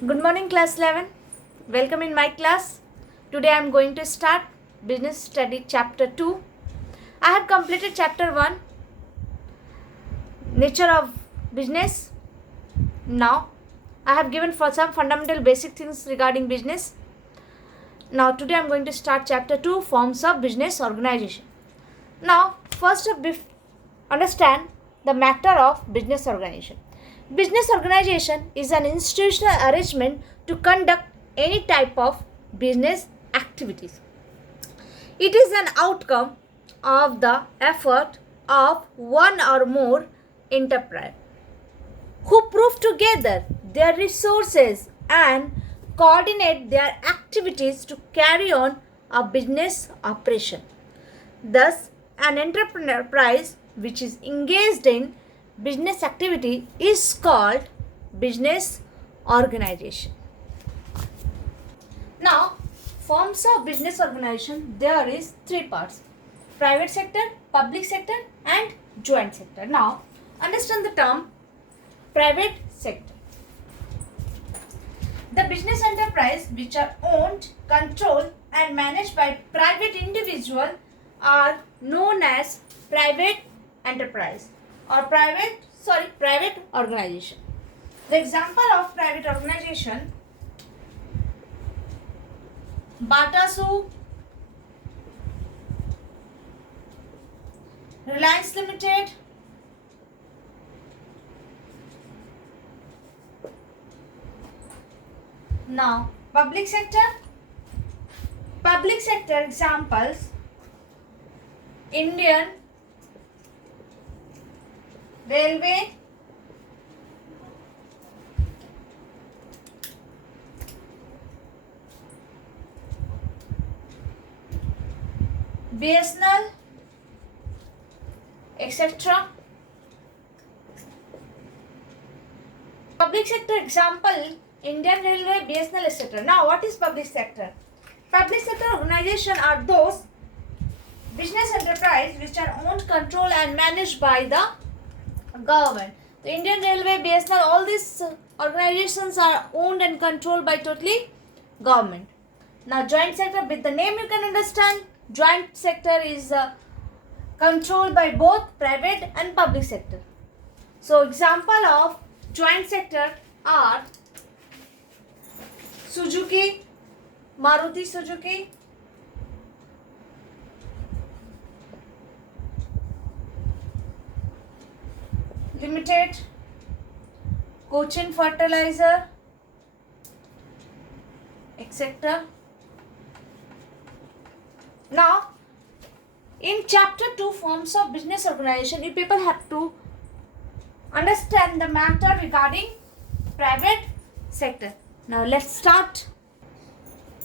Good morning, class 11. Welcome in my class. Today I am going to start business study chapter 2. I have completed chapter 1, nature of business. Now I have given for some fundamental basic things regarding business. Now today I am going to start chapter 2, forms of business organization. Now first understand the matter of business organization. Business organization is an institutional arrangement to conduct any type of business activities. It is an outcome of the effort of one or more enterprise who prove together their resources and coordinate their activities to carry on a business operation. Thus, an enterprise which is engaged in business activity is called business organization. Now, forms of business organization, there is three parts: private sector, public sector and joint sector. Now, understand the term private sector. The business enterprise which are owned, controlled and managed by private individual are known as private enterprise or private organization. The example of private organization: Bata, Reliance Limited, now public sector examples: Indian Railway, BSNL, etc. Public sector example: Indian Railway, BSNL, etc. Now, what is public sector? Public sector organization are those business enterprise which are owned, controlled and managed by the government. The Indian Railway, BSNL, all these organizations are owned and controlled by totally government. Now, joint sector, with the name you can understand, joint sector is controlled by both private and public sector. So, example of joint sector are Suzuki, Maruti Suzuki, Limited, Cochin Fertilizer, etc. Now, in chapter 2, forms of business organization, you people have to understand the matter regarding private sector. Now, let's start.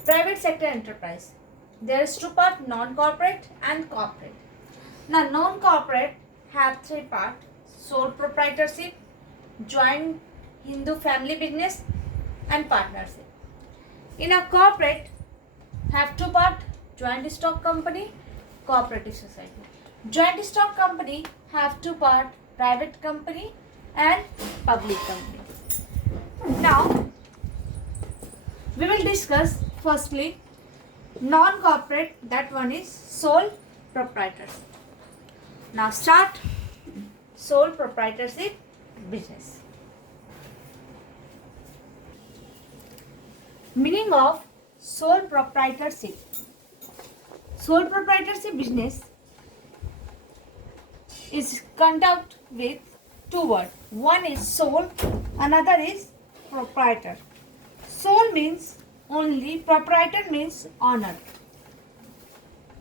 Private sector enterprise. There is two parts: non-corporate and corporate. Now, non-corporate have three parts: sole proprietorship, joint Hindu family business and partnership. In a corporate have two parts: joint stock company, cooperative society. Joint stock company have two parts: private company and public company. Now, we will discuss firstly non-corporate, that one is sole proprietorship. Now start sole proprietorship business. Meaning of sole proprietorship. Sole proprietorship business is conduct with two words. One is sole, another is proprietor. Sole means only, proprietor means owner.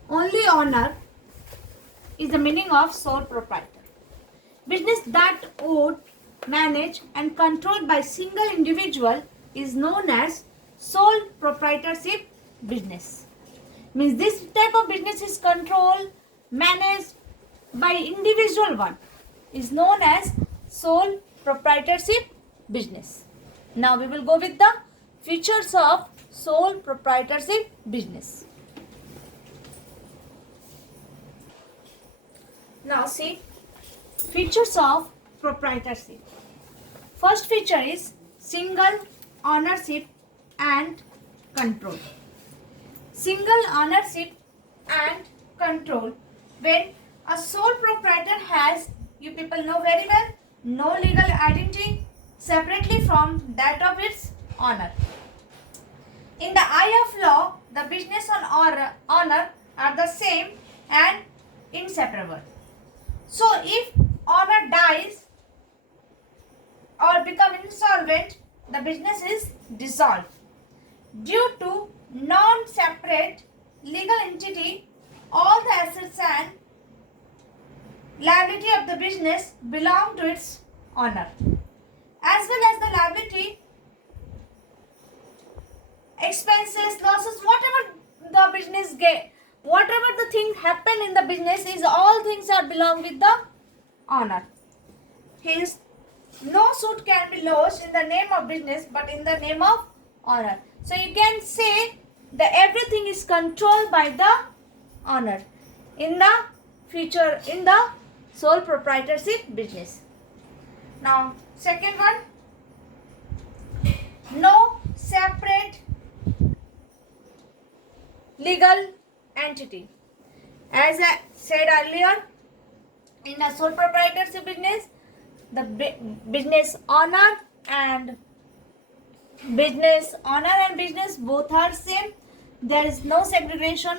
Only owner is the meaning of sole proprietor. Business that owned, managed and controlled by single individual is known as sole proprietorship business. Means this type of business is controlled, managed by individual one, is known as sole proprietorship business. Now we will go with the features of sole proprietorship business. Now see, features of proprietorship. First feature is single ownership and control. Single ownership and control. When a sole proprietor has, you people know very well, no legal identity separately from that of its owner. In the eye of law, the business and owner are the same and inseparable. So if owner dies or become insolvent, the business is dissolved. Due to non-separate legal entity, all the assets and liability of the business belong to its owner, as well as the liability, expenses, losses, whatever the business get, whatever the thing happen in the business is all things are belong with the owner. Hence, no suit can be lodged in the name of business but in the name of owner. So you can say that everything is controlled by the owner in the future, in the sole proprietorship business. Now, second one, no separate legal entity. As I said earlier, in a sole proprietorship business, the business owner and business both are same. There is no segregation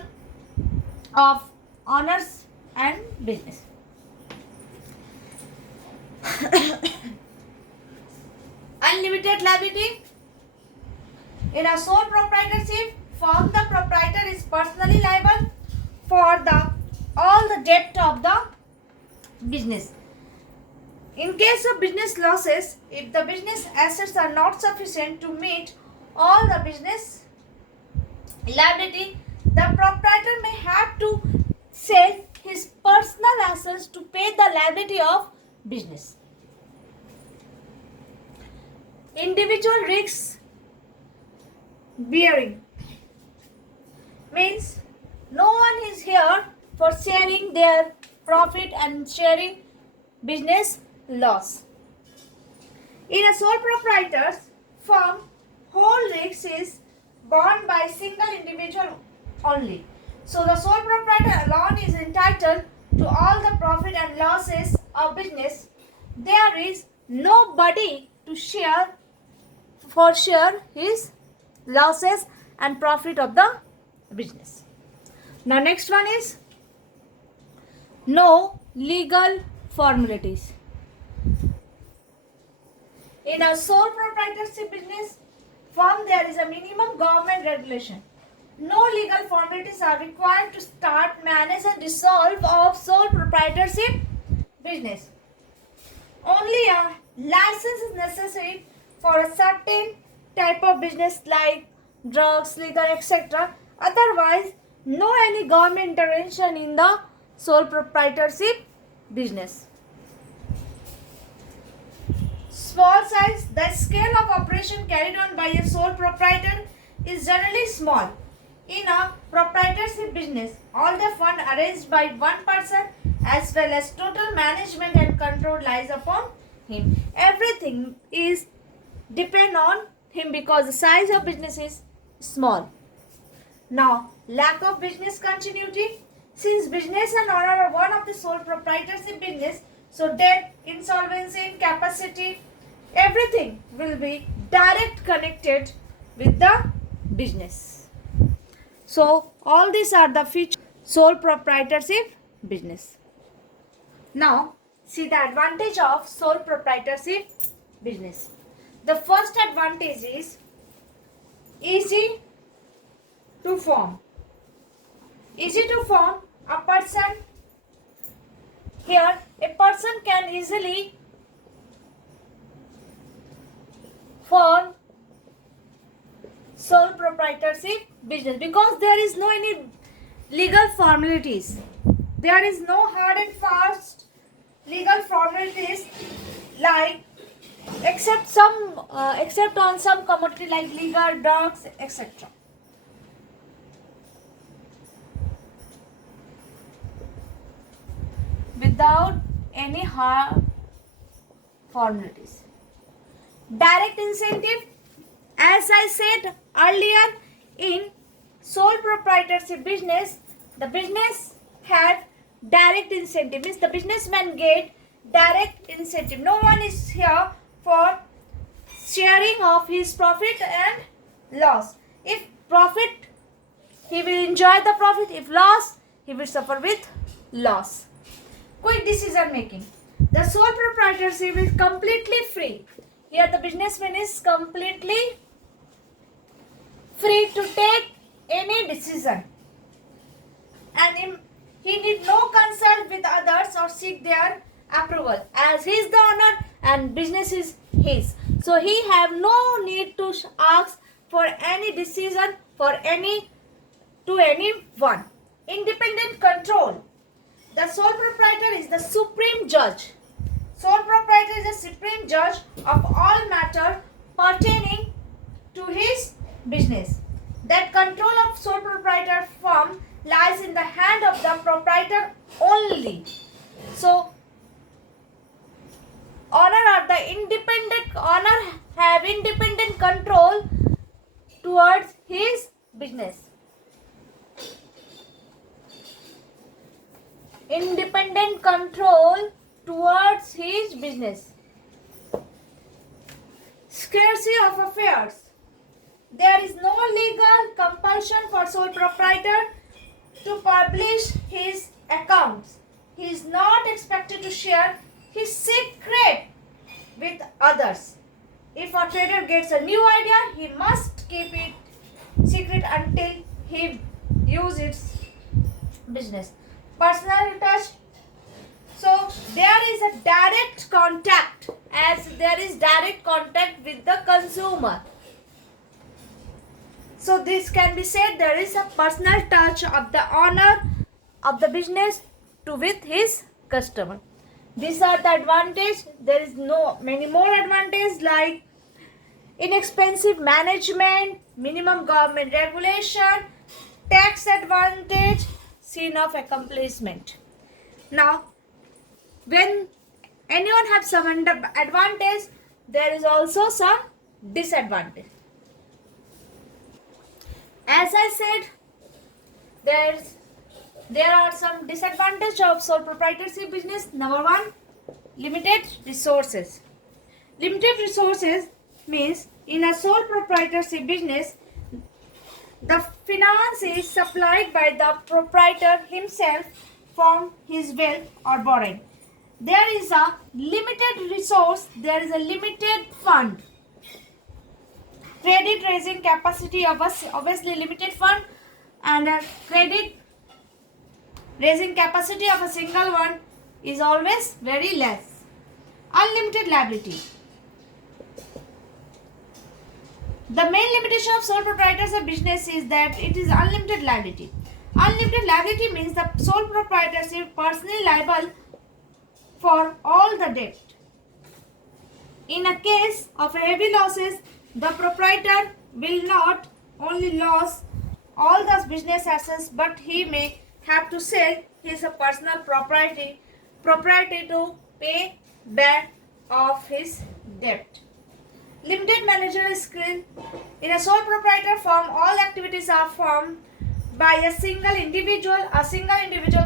of owners and business. Unlimited liability. In a sole proprietorship firm, the proprietor is personally liable for all the debt of the business. In case of business losses, if the business assets are not sufficient to meet all the business liability, the proprietor may have to sell his personal assets to pay the liability of business. Individual risks bearing means no one is here for sharing their profit and sharing business loss. In a sole proprietor's firm, whole risk is borne by single individual only. So the sole proprietor alone is entitled to all the profit and losses of business. There is nobody to share his losses and profit of the business. Now next one is no legal formalities. In a sole proprietorship business firm, there is a minimum government regulation. No legal formalities are required to start, manage and dissolve of sole proprietorship business. Only a license is necessary for a certain type of business like drugs, liquor, etc. Otherwise, no any government intervention in the sole proprietorship business. Small size. The scale of operation carried on by a sole proprietor is generally small. In a proprietorship business, all the fund arranged by one person as well as total management and control lies upon him. Everything is depend on him because the size of business is small. Now, lack of business continuity. Since business and owner are one of the sole proprietorship business, so debt, insolvency, incapacity, everything will be direct connected with the business. So all these are the features sole proprietorship business. Now see the advantage of sole proprietorship business. The first advantage is easy to form. Easy to form. A person can easily form sole proprietorship business because there is no any legal formalities. There is no hard and fast legal formalities like except on some commodity like liquor, drugs, etc. Without any hard formalities. Direct incentive As I said earlier, in sole proprietorship business, the business had direct incentive. Means the businessman get direct incentive. No one is here for sharing of his profit and loss. If profit, he will enjoy the profit. If loss, he will suffer with loss. Quick decision making. The sole proprietorship is completely free. Here the businessman is completely free to take any decision. And he need no consult with others or seek their approval, as he is the owner and business is his. So he have no need to ask for any decision for anyone. Independent control. The sole proprietor is the supreme judge. Sole proprietor is the supreme judge of all matters pertaining to his business. That control of sole proprietor firm lies in the hand of the proprietor only. So, owner have independent control towards his business. Independent control towards his business. Scarcity of affairs. There is no legal compulsion for sole proprietor to publish his accounts. He is not expected to share his secret with others. If a trader gets a new idea, he must keep it secret until he uses its business. Personal touch. So there is a direct contact, as there is direct contact with the consumer. So this can be said there is a personal touch of the owner of the business with his customer. These are the advantages. There is many more advantages like inexpensive management, minimum government regulation, tax advantage, scene of accomplishment. Now, when anyone has some advantage, there is also some disadvantage. As I said, there are some disadvantages of sole proprietorship business. Number one, limited resources. Limited resources means in a sole proprietorship business, the finance is supplied by the proprietor himself from his wealth or borrowing. There is a limited resource, there is a limited fund. Credit raising capacity of obviously limited fund, and a credit raising capacity of a single one is always very less. Unlimited liability. The main limitation of sole proprietorship business is that it is unlimited liability. Unlimited liability means the sole proprietorship is personally liable for all the debt. In a case of heavy losses, the proprietor will not only lose all the business assets, but he may have to sell his personal property to pay back off his debt. Limited managerial skill. In a sole proprietor firm, all activities are performed by a single individual. A single individual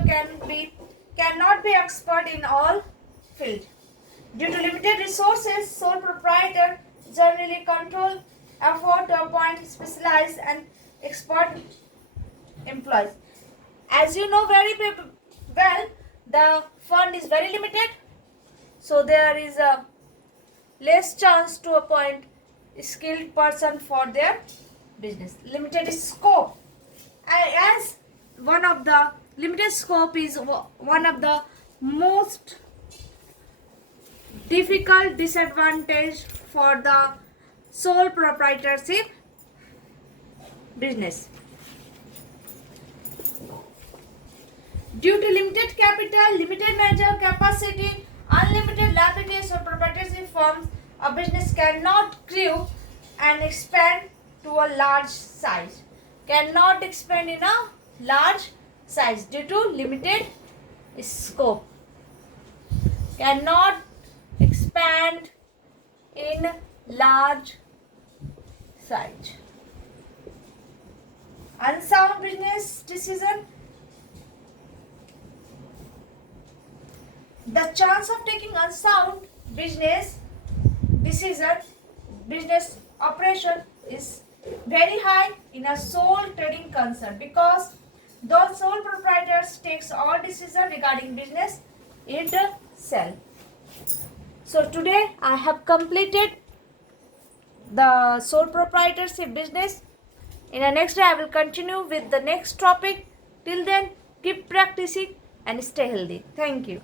cannot be expert in all fields. Due to limited resources, sole proprietor generally control effort to appoint specialized and expert employees. As you know very well, the fund is very limited, so there is a less chance to appoint a skilled person for their business. Limited scope. As one of the limited scope is one of the most difficult disadvantage for the sole proprietorship business. Due to limited capital, limited managerial capacity, unlimited liabilities or proprietorship firms, a business cannot grow and expand to a large size. Cannot expand in a large size due to limited scope. Cannot expand in large side. Unsound business decision. The chance of taking unsound business decision, business operation is very high in a sole trading concern, because those sole proprietors takes all decision regarding business itself. So today I have completed the sole proprietorship business. In the next day I will continue with the next topic. Till then, keep practicing and stay healthy. Thank you.